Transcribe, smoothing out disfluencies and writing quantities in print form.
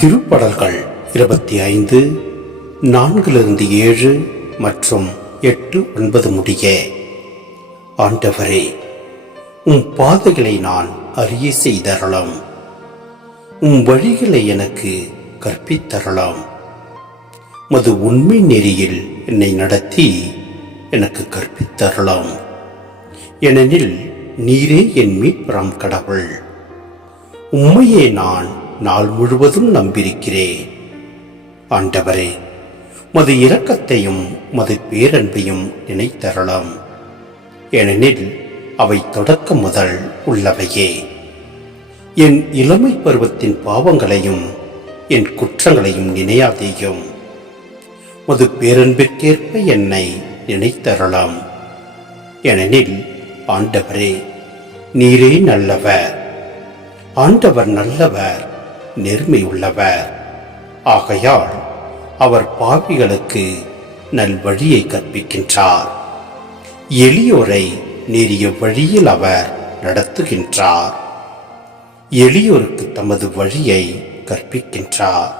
திருப்படல்கள் 25 4-7 மற்றும் 8-9 முடிய. ஆண்டவரே, உம் பாதைகளை நான் அறிய செய்தரலாம், உம் வழிகளை எனக்கு கற்பித்தரலாம். மது உண்மை நெறியில் என்னை நடத்தி எனக்கு கற்பித்தரலாம். ஏனெனில் நீரே என் மீட்பராம் கடவுள். உம்மையே நான் நாள் முழுவதும் நம்பியிருக்கிறேன். ஆண்டவரே, மது இரக்கத்தையும் மது பேரன்பையும் நினைத்தரலாம். ஏனெனில் அவை தொடக்கம் முதல் உள்ளவையே. என் இளமை பருவத்தின் பாவங்களையும் என் குற்றங்களையும் நினையாதேயும். மது பேரன்பிற்கேற்ப என்னை நினைத்தரலாம். ஏனெனில் ஆண்டவரே, நீரே நல்லவர். ஆண்டவர் நல்லவர், நேர்மை உள்ளவர். ஆகையால் அவர் பாவிகளுக்கு நல்வழியை கற்பிக்கின்றார். எளியோரை நேரிய வழியில் அவர் நடத்துகின்றார். எளியோருக்கு தமது வழியை கற்பிக்கின்றார்.